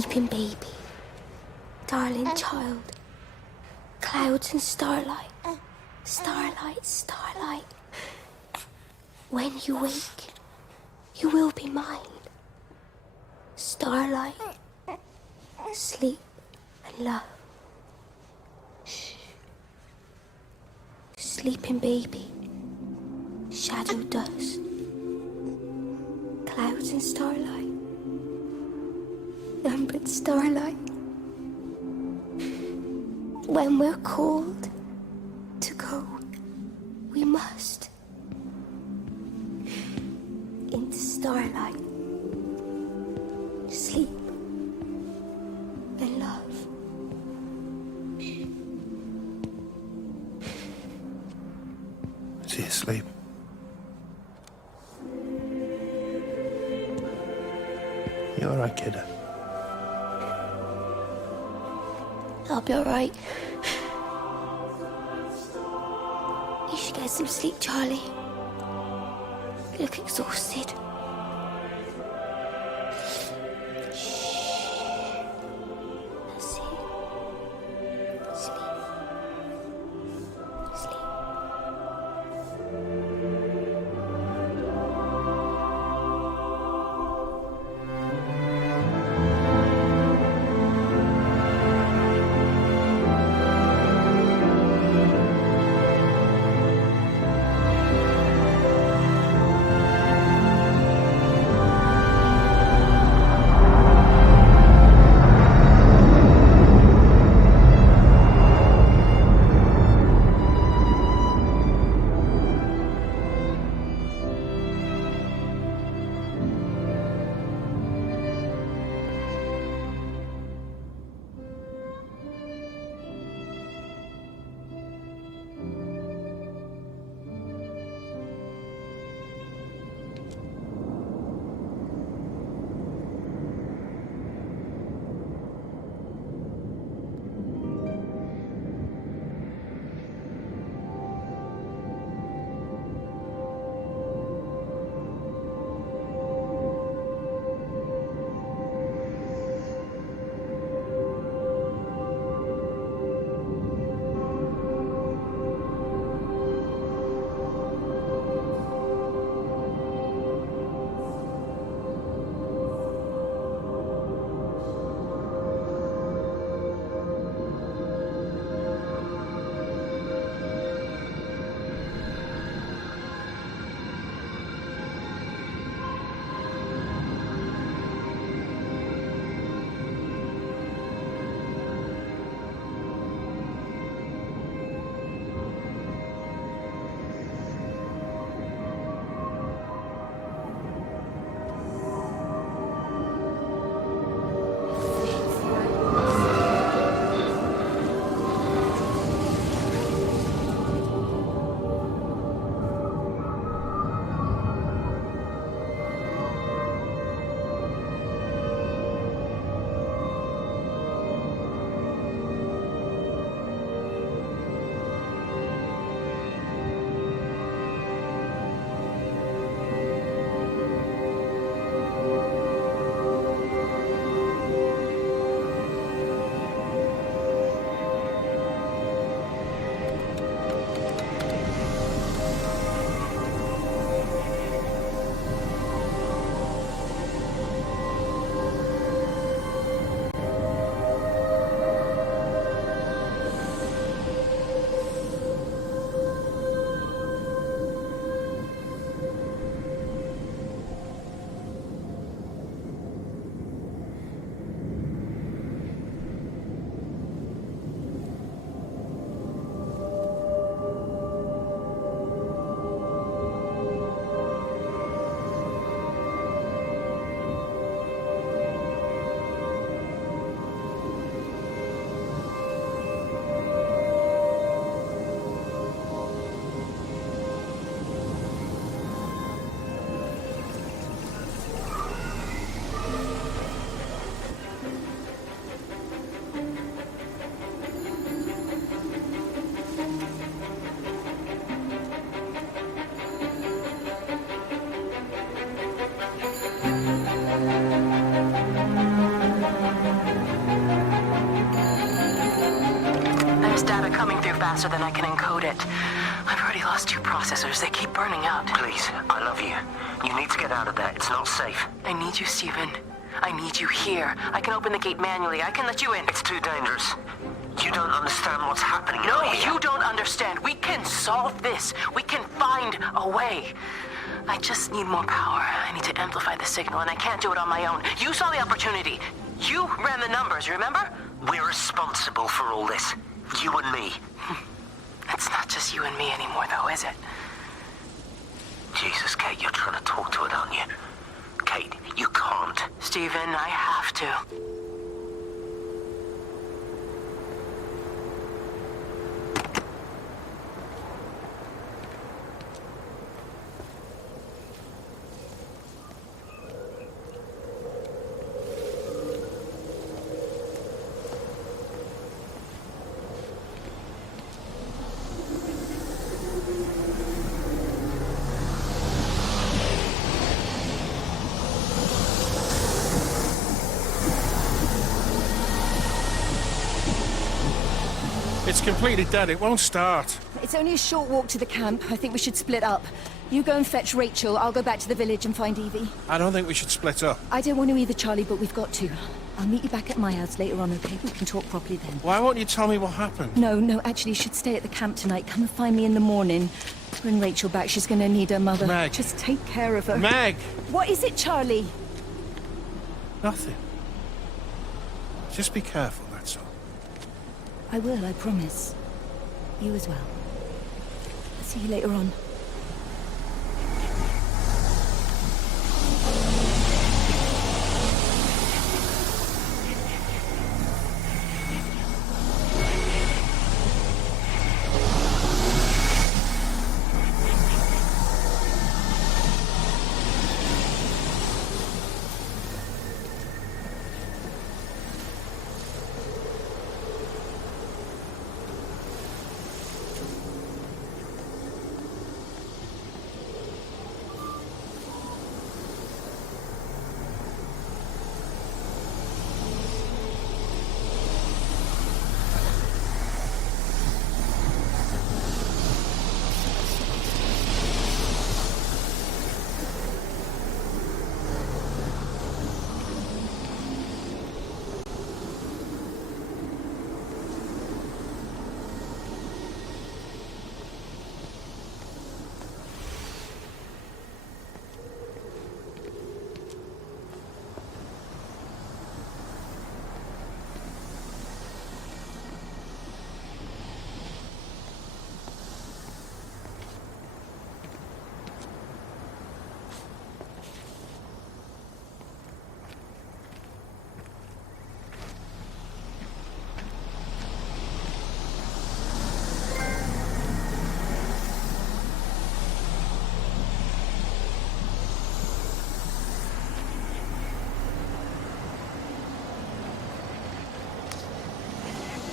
sleeping baby, darling child, clouds and starlight, starlight, starlight. When you wake, you will be mine. Starlight, sleep and love. Shh. Sleeping baby, shadow dust, clouds and starlight, numbered starlight. When we're called to go, we must. Into starlight, sleep and love. Is he asleep? You alright, kiddo? I'll be alright. You should get some sleep, Charlie. You look exhausted. Shh. That's it. Sleep. Sleep. faster than I can encode it. I've already lost 2 processors. They keep burning out. Please, I love you. You need to get out of there. It's not safe. I need you, Stephen. I need you here. I can open the gate manually. I can let you in. It's too dangerous. You don't understand what's happening No, out here. you don't understand. We can solve this. We can find a way. I just need more power. I need to amplify the signal, and I can't do it on my own. You saw the opportunity. You ran the numbers, remember? We're responsible for all this. You and me. It's not just you and me anymore, though, is it? Jesus, Kate, you're trying to talk to it, aren't you? Kate, you can't. Stephen, I have to. It's completely dead. It won't start. It's only a short walk to the camp. I think we should split up. You go and fetch Rachel. I'll go back to the village and find Evie. I don't think we should split up. I don't want to either, Charlie, but we've got to. I'll meet you back at my house later on, okay? We can talk properly then. Why won't you tell me what happened? No, actually, you should stay at the camp tonight. Come and find me in the morning. Bring Rachel back. She's going to need her mother. Meg. Just take care of her. Meg! What is it, Charlie? Nothing. Just be careful, that's all. I will, I promise. You as well. I'll see you later on.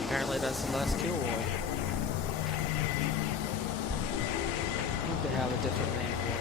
Apparently that's the last kill wall. They have a different name for it.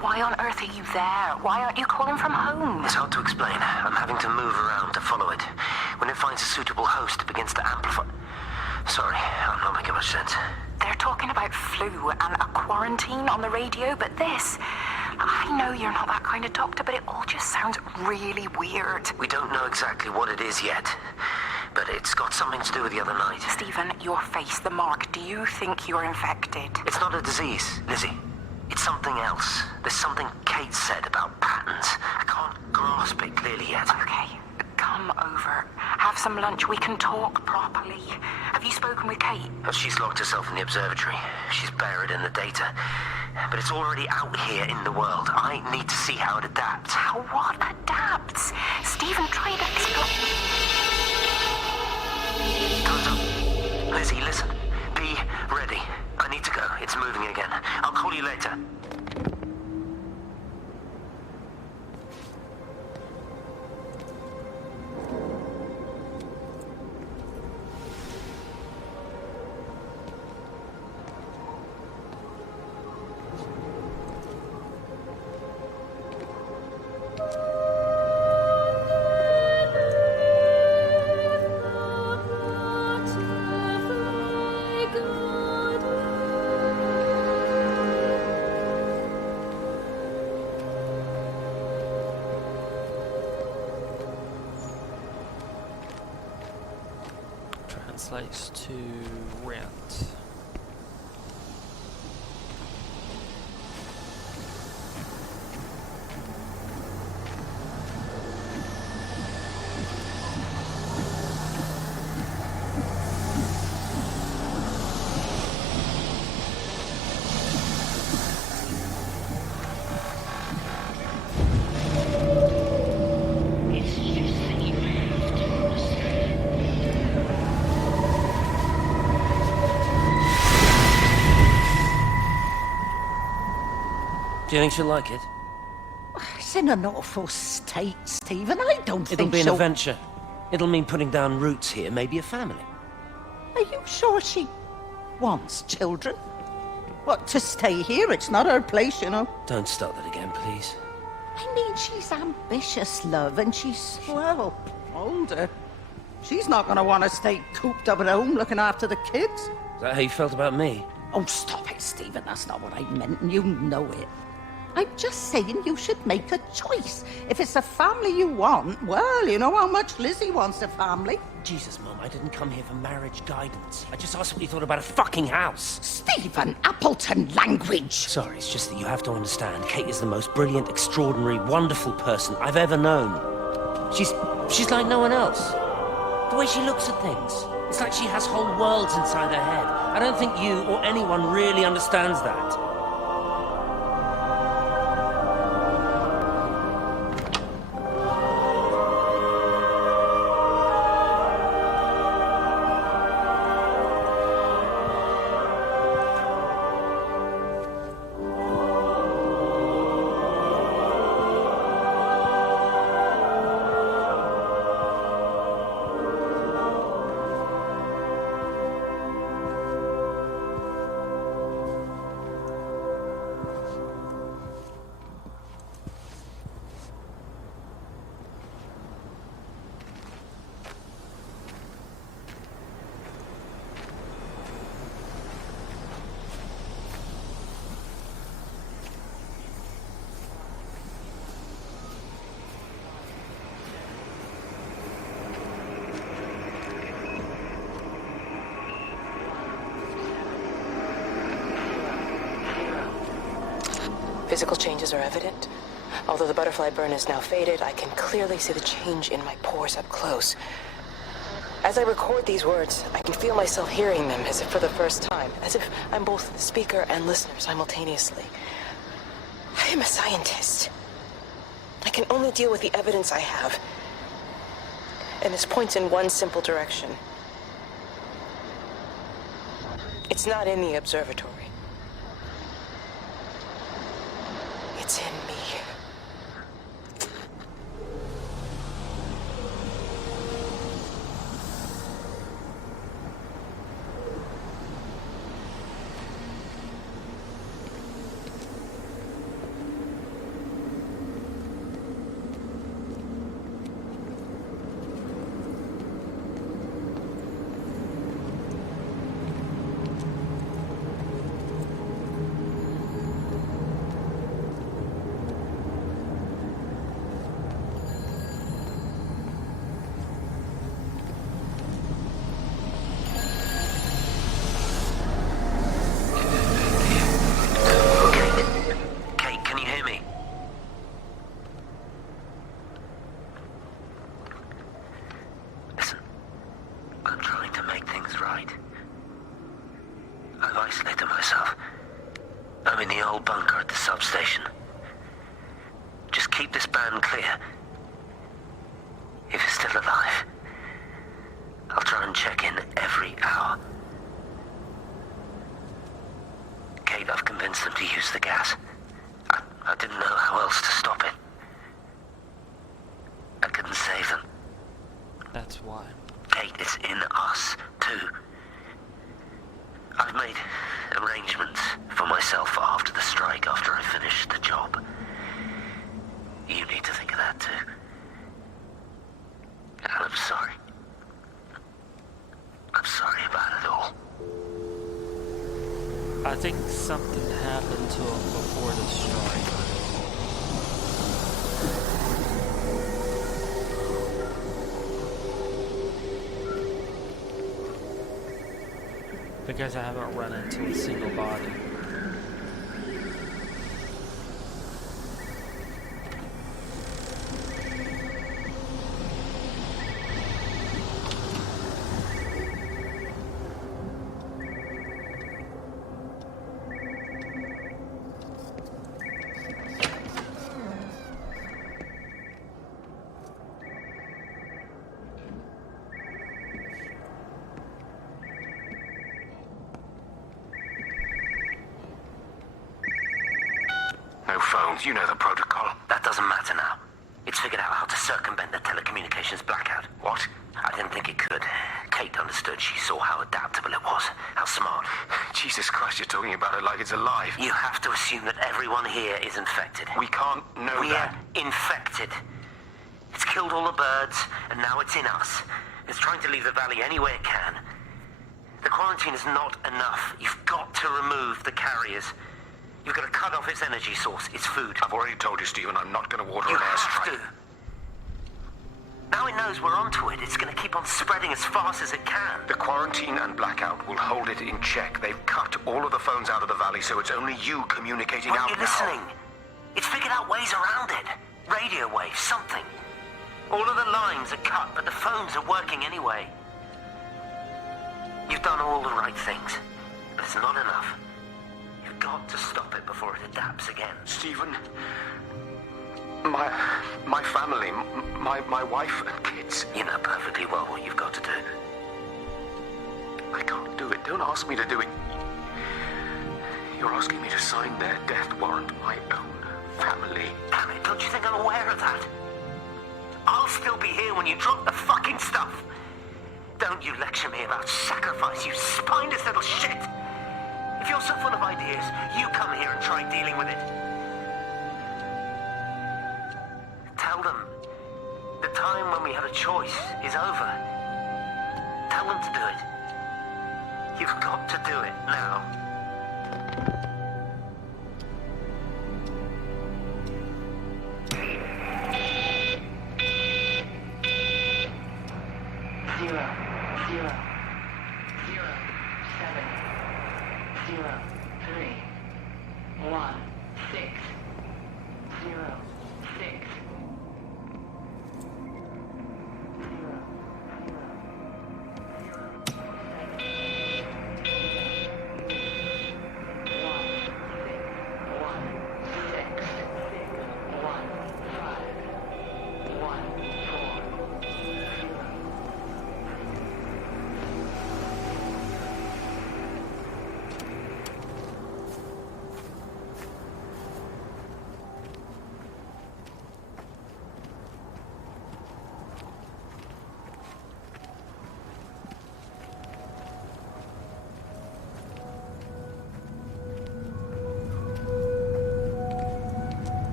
Why on earth are you there? Why aren't you calling from home? It's hard to explain. I'm having to move around to follow it. When it finds a suitable host, it begins to amplify. Sorry, I'm not making much sense. They're talking about flu and a quarantine on the radio, but this... I know you're not that kind of doctor, but it all just sounds really weird. We don't know exactly what it is yet, but it's got something to do with the other night. Stephen, your face, the mark, do you think you're infected? It's not a disease, Lizzie. It's something else. There's something Kate said about patterns. I can't grasp it clearly yet. Okay, come over. Have some lunch. We can talk properly. Have you spoken with Kate? She's locked herself in the observatory. She's buried in the data. but it's already out here in the world. I need to see how it adapts. How what adapts? Stephen tried to Time's up. Lizzie, listen. Be ready. I need to go. It's moving again. I'll call you later. Translates to rent. Do you think she'll like it? It's in an awful state, Stephen. I don't think It'll be an she'll... adventure. It'll mean putting down roots here, maybe a family. Are you sure she wants children? What, to stay here? It's not her place, you know. Don't start that again, please. I mean, she's ambitious, love, and she's, well, older. She's not going to want to stay cooped up at home looking after the kids. Is that how you felt about me? Oh, stop it, Stephen. That's not what I meant, and you know it. I'm just saying you should make a choice. If it's a family you want, well, you know how much Lizzie wants a family. Jesus, Mum, I didn't come here for marriage guidance. I just asked what you thought about a fucking house. Stephen Appleton language. Sorry, it's just that you have to understand. Kate is the most brilliant, extraordinary, wonderful person I've ever known. She's like no one else. The way she looks at things. It's like she has whole worlds inside her head. I don't think you or anyone really understands that. Physical changes are evident. Although the butterfly burn is now faded, I can clearly see the change in my pores up close. As I record these words, I can feel myself hearing them as if for the first time, as if I'm both speaker and listener simultaneously. I am a scientist. I can only deal with the evidence I have. And this points in one simple direction. It's not in the observatory. It's in me. I'm in the old bunker at the substation. Just keep this band clear. If it's still alive, I'll try and check in every hour. Kate, I've convinced them to use the gas. I didn't know how else to stop it. I couldn't save them. That's why. Kate, it's in us, too. I've made arrangements for myself after the strike, after I finish the job. You need to think of that, too. And I'm sorry. I'm sorry about it all. I think something happened to him before the strike. Because I haven't run into a single body. No phones, you know the protocol. That doesn't matter now. It's figured out how to circumvent the telecommunications blackout. What? I didn't think it could. Kate understood. She saw how adaptable it was. How smart. Jesus Christ, you're talking about it like it's alive. You have to assume that everyone here is infected. We can't know We're that. infected. It's killed all the birds, and now it's in us. It's trying to leave the valley any way it can. The quarantine is not enough. You've got to remove the carriers. You've got to cut off its energy source, its food. I've already told you, Stephen, I'm not going to order You an have airstrike. to. Now it knows we're onto it. It's going to keep on spreading as fast as it can. The quarantine and blackout will hold it in check. They've cut all of the phones out of the valley, so it's only you communicating Aren't out you now. listening? It's figured out ways around it. Radio waves, something. All of the lines are cut, but the phones are working anyway. You've done all the right things, but it's not enough. You've got to stop it before it adapts again. Stephen, my family, my wife and kids. You know perfectly well what you've got to do. I can't do it. Don't ask me to do it. You're asking me to sign their death warrant, my own family. Damn it, don't you think I'm aware of that? I'll still be here when you drop the fucking stuff. Don't you lecture me about sacrifice, you spineless little shit. If you're so full of ideas, you come here and try dealing with it. Tell them the time when we had a choice is over. Tell them to do it. You've got to do it now.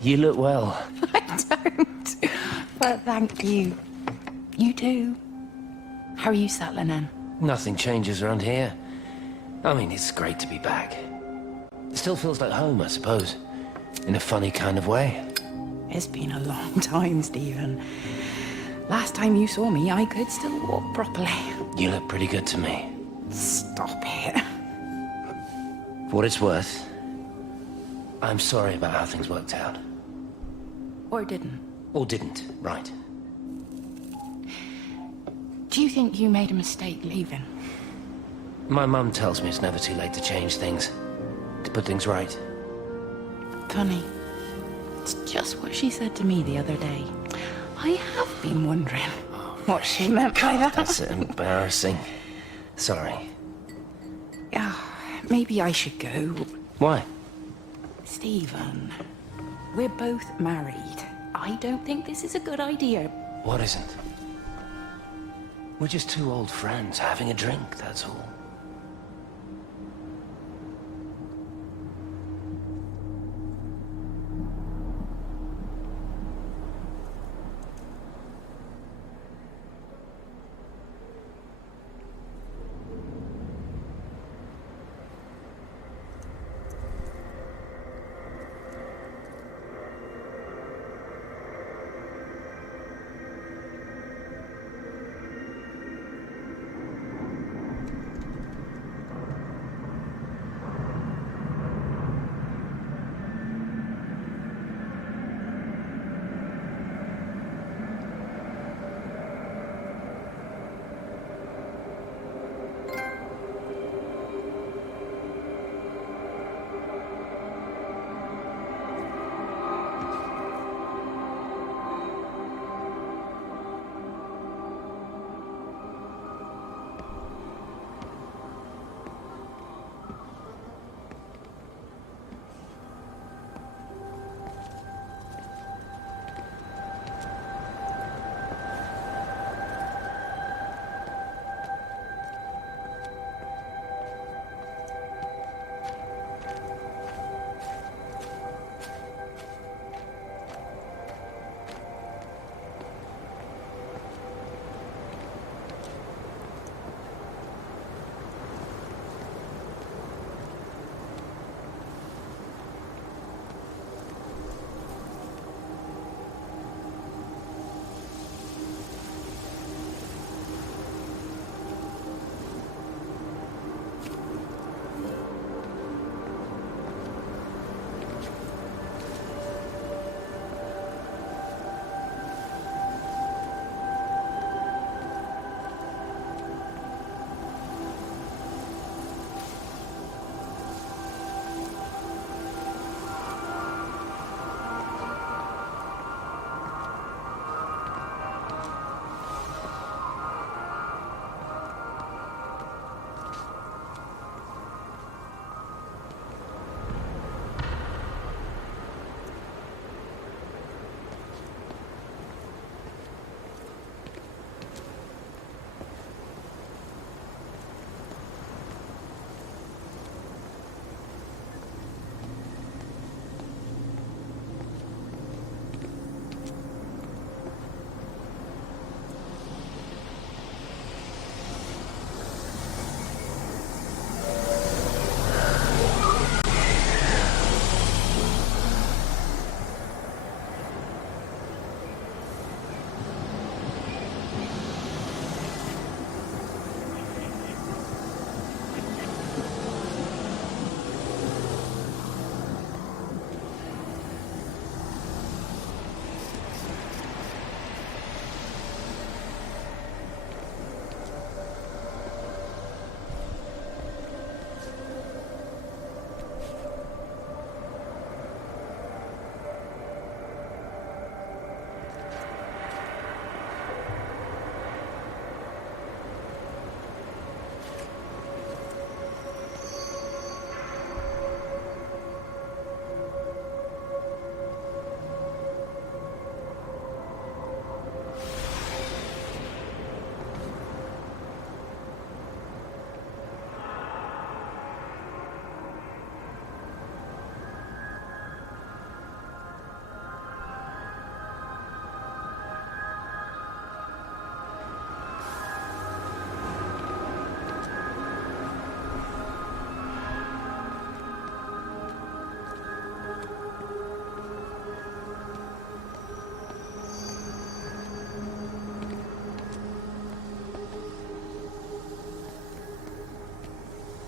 You look well. I don't. But thank you. You too. How are you settling in? Nothing changes around here. I mean, it's great to be back. It still feels like home, I suppose. In a funny kind of way. It's been a long time, Stephen. Last time you saw me, I could still walk properly. You look pretty good to me. Stop it. For what it's worth, I'm sorry about how things worked out. Or didn't. Or didn't, right. Do you think you made a mistake leaving? My mum tells me it's never too late to change things. To put things right. Funny. It's just what she said to me the other day. I have been wondering what she meant by that. That's embarrassing. Sorry. Yeah, maybe I should go. Why? Stephen, we're both married. I don't think this is a good idea. What isn't? We're just two old friends having a drink, that's all.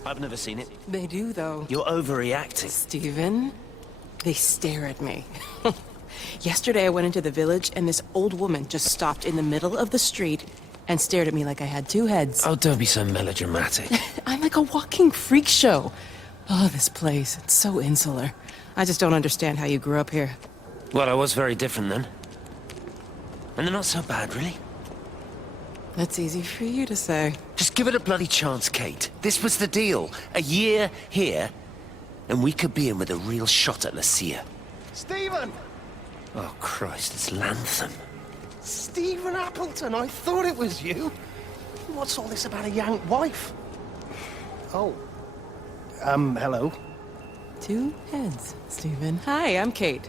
I've never seen it. They do, though. You're overreacting. Stephen, they stare at me. Yesterday I went into the village and this old woman just stopped in the middle of the street and stared at me like I had two heads. Oh, don't be so melodramatic. I'm like a walking freak show. Oh, this place, it's so insular. I just don't understand how you grew up here. Well, I was very different then. And they're not so bad, really. That's easy for you to say. Just give it a bloody chance, Kate. This was the deal. A year here, and we could be in with a real shot at Lucia. Stephen! Oh, Christ, it's Lantham. Stephen Appleton, I thought it was you. What's all this about a young wife? Oh. Hello. Two heads, Stephen. Hi, I'm Kate.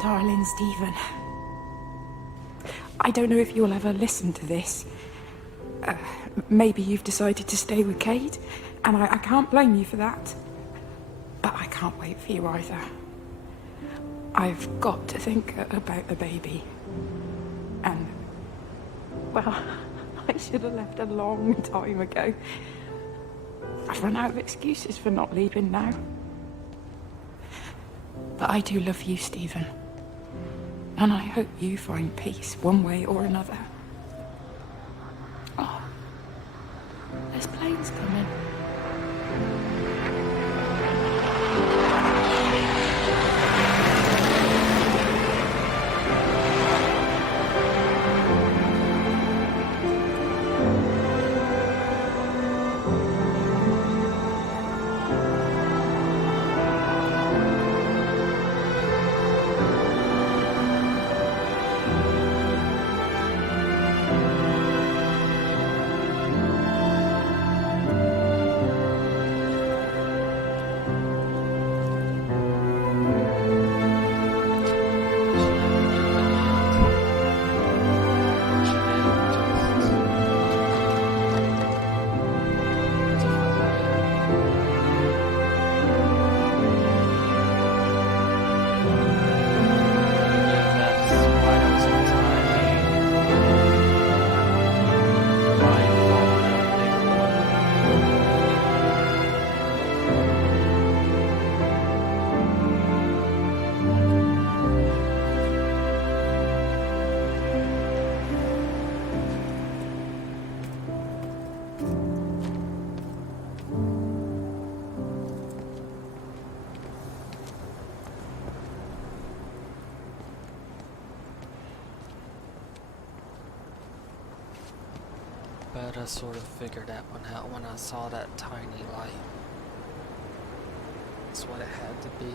Darling Stephen, I don't know if you'll ever listen to this. Maybe you've decided to stay with Kate, and I can't blame you for that. But I can't wait for you either. I've got to think about the baby. And, well, I should have left a long time ago. I've run out of excuses for not leaving now. But I do love you, Stephen. And I hope you find peace one way or another. Oh, there's planes coming. But I sort of figured that one out when I saw that tiny light. That's what it had to be.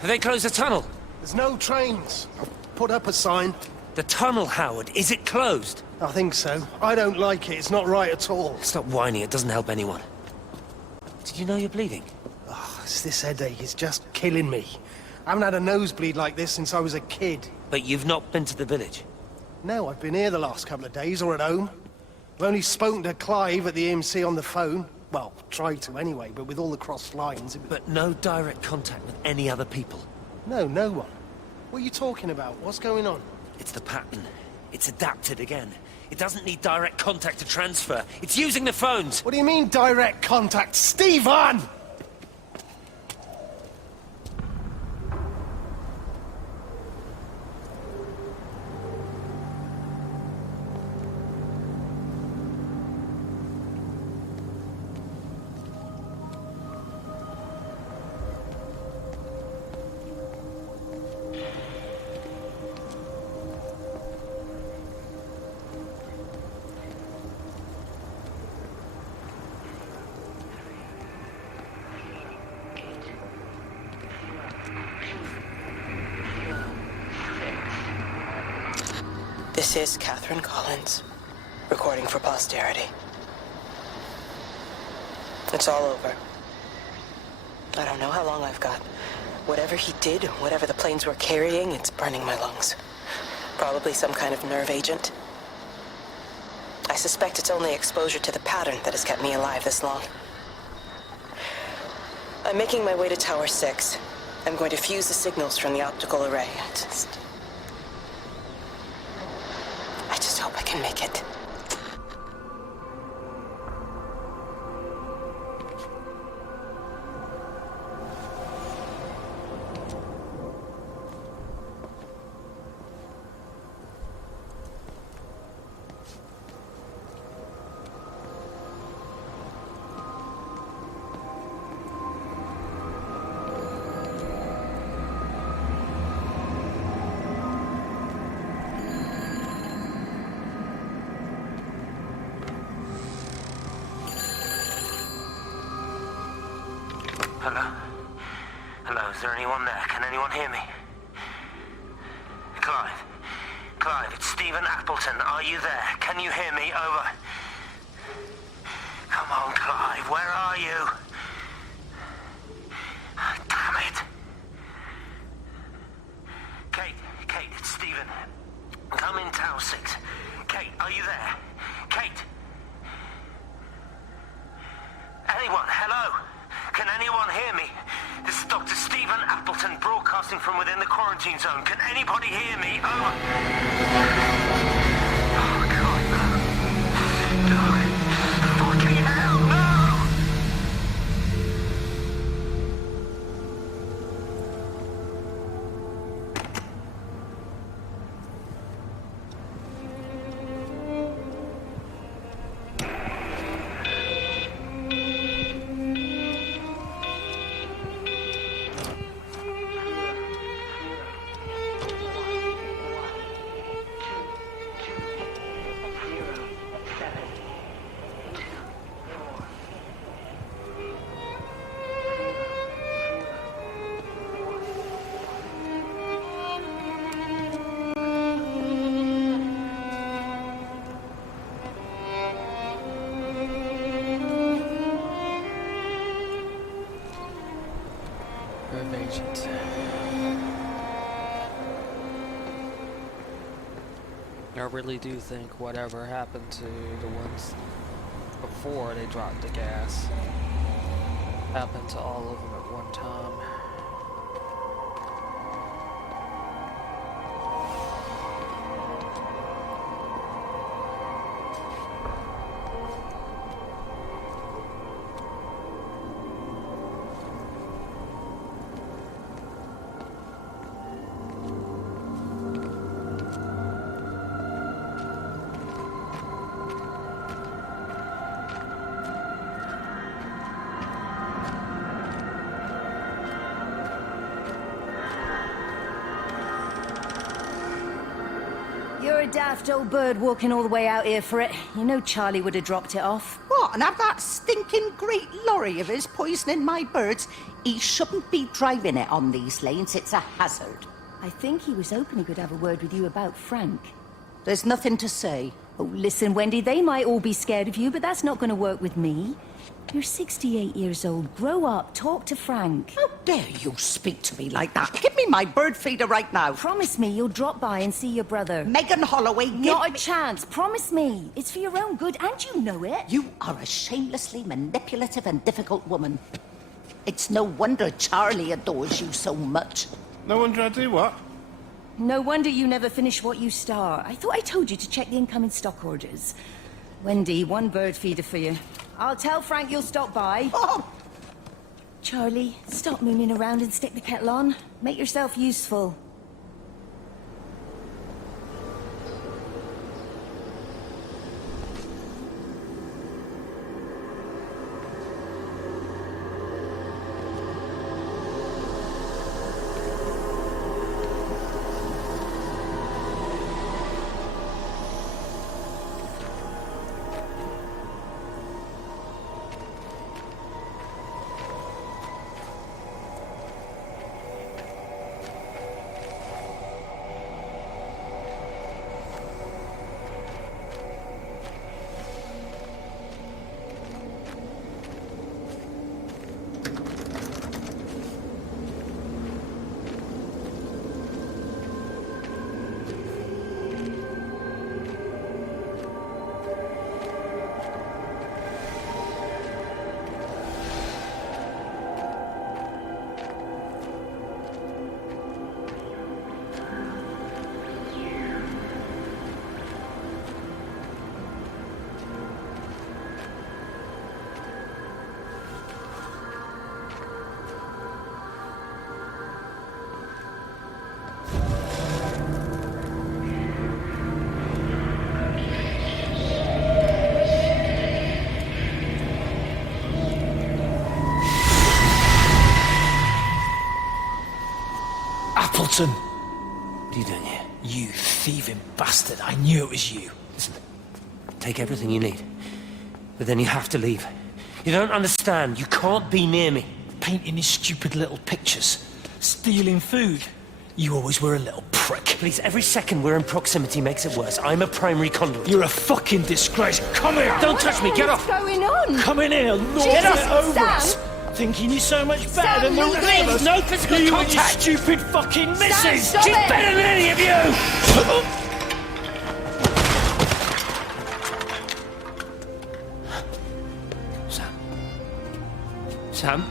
Have they closed the tunnel? There's no trains. I've put up a sign. The tunnel, Howard. Is it closed? I think so. I don't like it. It's not right at all. Stop whining. It doesn't help anyone. Did you know you're bleeding? Oh, it's this headache. It's just killing me. I haven't had a nosebleed like this since I was a kid. But you've not been to the village? No, I've been here the last couple of days, or at home. I've only spoken to Clive at the EMC on the phone. Well, tried to anyway, but with all the crossed lines... But no direct contact with any other people? No, no one. What are you talking about? What's going on? It's the pattern. It's adapted again. It doesn't need direct contact to transfer. It's using the phones. What do you mean, direct contact? Stephen! This is Catherine Collins, recording for posterity. It's all over. I don't know how long I've got. Whatever he did, whatever the planes were carrying, it's burning my lungs. Probably some kind of nerve agent. I suspect it's only exposure to the pattern that has kept me alive this long. I'm making my way to Tower 6. I'm going to fuse the signals from the optical array. I just hope I can make it. Hello? Hello, is there anyone there? Can anyone hear me? Clive? Clive, it's Stephen Appleton. Are you there? Can you hear me? Over. Come on, Clive, where are you? Damn it! Kate, it's Stephen. Come in Tower 6. Kate, are you there? Kate? Anyone? Hello? Can anyone hear me? This is Dr. Stephen Appleton broadcasting from within the quarantine zone. Can anybody hear me? Over. Oh, God, no. No. Fucking hell, no! Agent. I really do think whatever happened to the ones before they dropped the gas happened to all of them at one time. You're a daft old bird walking all the way out here for it. You know Charlie would have dropped it off. What? what? And have that stinking great lorry of his poisoning my birds? He shouldn't be driving it on these lanes. It's a hazard. I think he was hoping he could have a word with you about Frank. There's nothing to say. Oh, listen, Wendy, they might all be scared of you, but that's not going to work with me. You're 68 years old. Grow up. Talk to Frank. How dare you speak to me like that? Give me my bird feeder right now. Promise me you'll drop by and see your brother. Megan Holloway, Not a me... chance. Promise me. It's for your own good, and you know it. You are a shamelessly manipulative and difficult woman. It's no wonder Charlie adores you so much. No wonder I do what? No wonder you never finish what you start. I thought I told you to check the incoming stock orders. Wendy, one bird feeder for you. I'll tell Frank you'll stop by. Oh! Charlie, stop mooning around and stick the kettle on. Make yourself useful. Appleton! What are you doing here? You thieving bastard. I knew it was you. Listen, take everything you need. But then you have to leave. You don't understand. You can't be near me. Painting his stupid little pictures. Stealing food. You always were a little prick. Please, every second we're in proximity makes it worse. I'm a primary conduit. You're a fucking disgrace. Come here! Don't touch me! Get off! What's going on? Come in here, lord Jesus, it over Sam. us! Thinking you're so much better Sam, than the leave rest him. of us! No physical you contact. And your stupid fucking missus! stop She's it. better than any of you! Sam?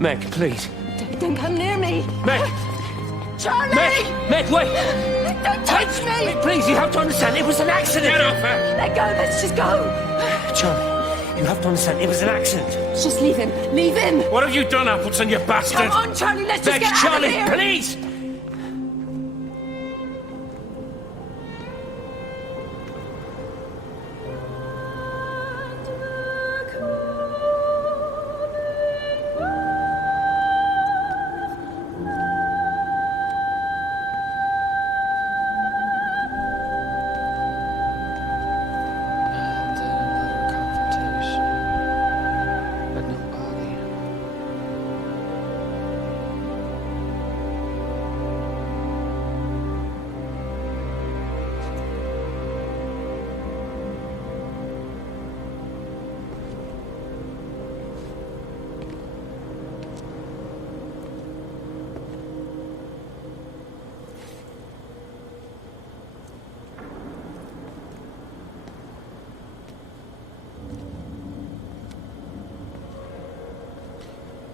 Meg, please. Don't come near me. Meg! Charlie! Meg, wait! Don't touch me! Meg, please, you have to understand, it was an accident! Get off her! Let go, let's just go. Charlie, you have to understand, it was an accident. Just leave him. Leave him. What have you done, Appleton, you bastard? Come on, Charlie, let's just Meg, get Charlie, out of here. please!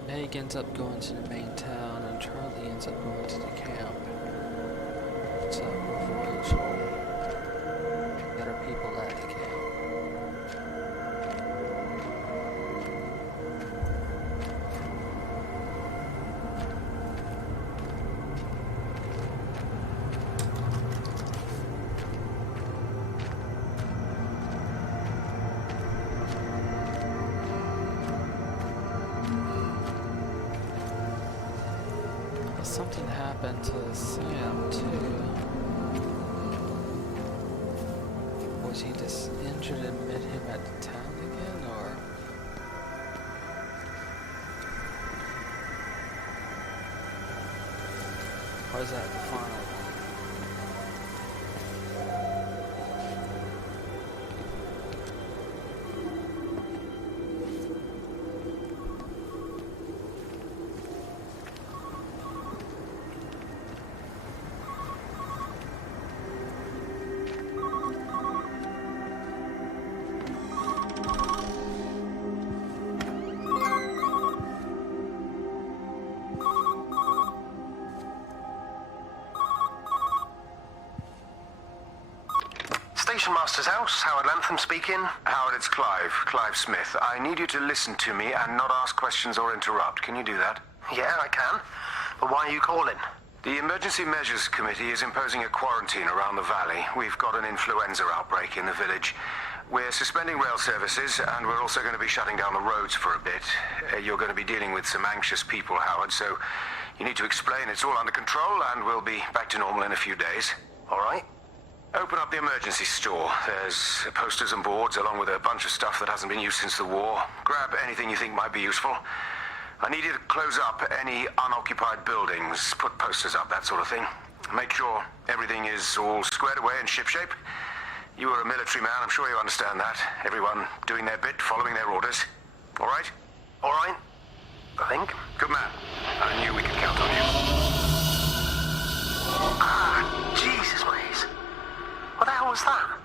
Meg ends up going to the main town, and Charlie ends up going to the camp. So, unfortunately, there are people at the camp. Something happened to Sam too. Was Is he just injured and met him at the town again, or? Or is that the final one? Station Master's house, Howard Lantham speaking. Howard, it's Clive. Clive Smith. I need you to listen to me and not ask questions or interrupt. Can you do that? Yeah, I can. But why are you calling? The Emergency Measures Committee is imposing a quarantine around the valley. We've got an influenza outbreak in the village. We're suspending rail services, and we're also going to be shutting down the roads for a bit. You're going to be dealing with some anxious people, Howard, so you need to explain it's all under control, and we'll be back to normal in a few days. All right. Open up the emergency store. There's posters and boards, along with a bunch of stuff that hasn't been used since the war. Grab anything you think might be useful. I need you to close up any unoccupied buildings, put posters up, that sort of thing. Make sure everything is all squared away and shipshape. You are a military man, I'm sure you understand that. Everyone doing their bit, following their orders. All right? All right. I think. Good man. I knew we could count on you. Ah, Jesus, mate. What the hell was that?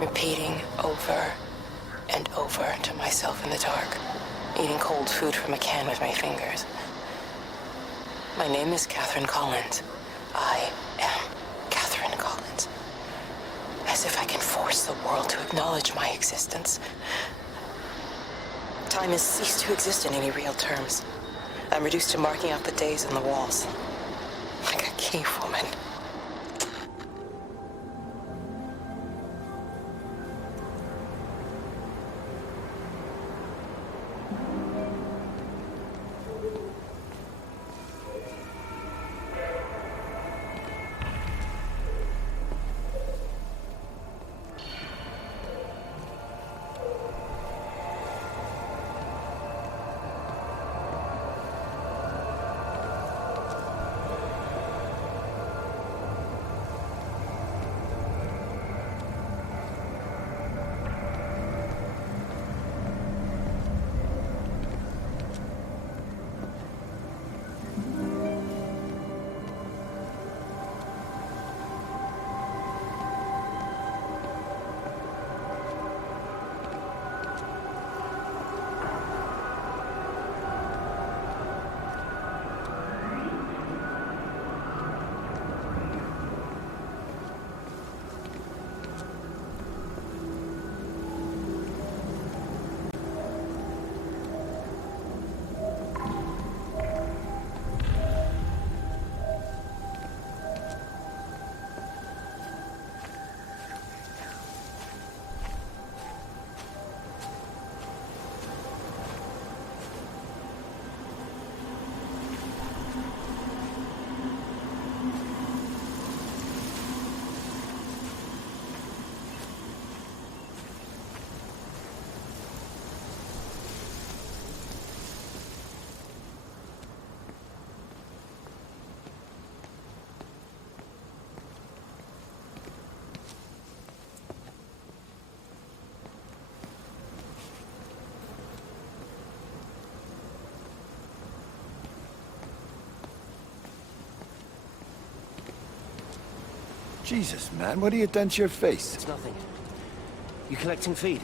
Repeating over and over to myself in the dark, eating cold food from a can with my fingers. My name is Catherine Collins. I am Catherine Collins. As if I can force the world to acknowledge my existence. Time has ceased to exist in any real terms. I'm reduced to marking out the days on the walls. Like a cave woman. Jesus, man, what have you done to your face? It's nothing. You collecting feed?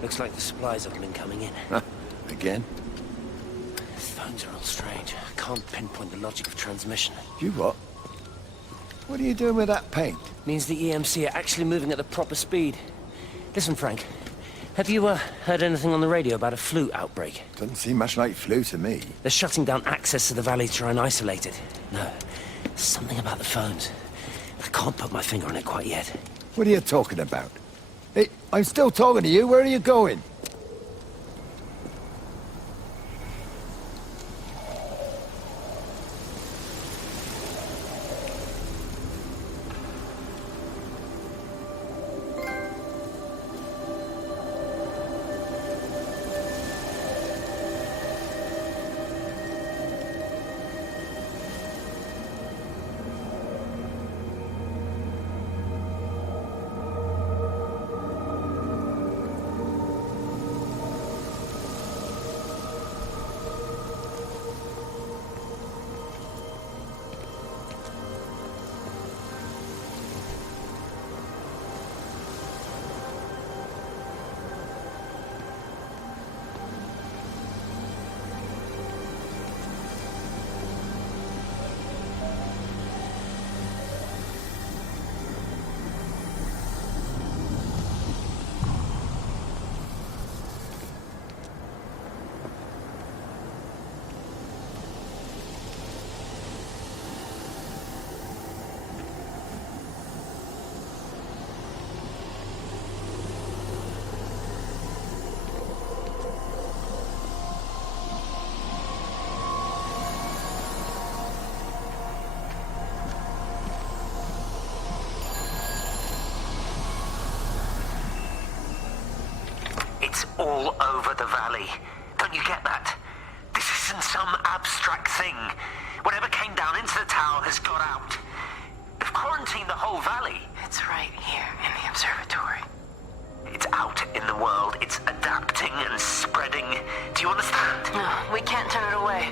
Looks like the supplies haven't been coming in. Huh? Again? The phones are all strange. I can't pinpoint the logic of transmission. You what? What are you doing with that paint? Means the EMC are actually moving at the proper speed. Listen, Frank. Have you heard anything on the radio about a flu outbreak? Doesn't seem much like flu to me. They're shutting down access to the valley to try and isolate it. No, something about the phones. I can't put my finger on it quite yet. What are you talking about? Hey, I'm still talking to you. Where are you going? over the valley. Don't you get that? This isn't some abstract thing. Whatever came down into the tower has got out. They've quarantined the whole valley. It's right here in the observatory. It's out in the world. It's adapting and spreading. Do you understand? No, we can't turn it away.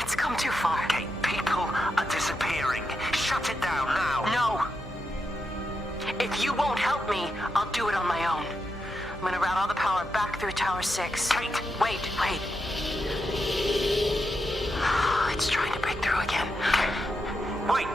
It's come too far. Okay, people are disappearing. Shut it down now. No. If you won't help me, I'll do it on my own. I'm gonna route all the power back through Tower 6. Kate! Wait. It's trying to break through again. Okay. Wait!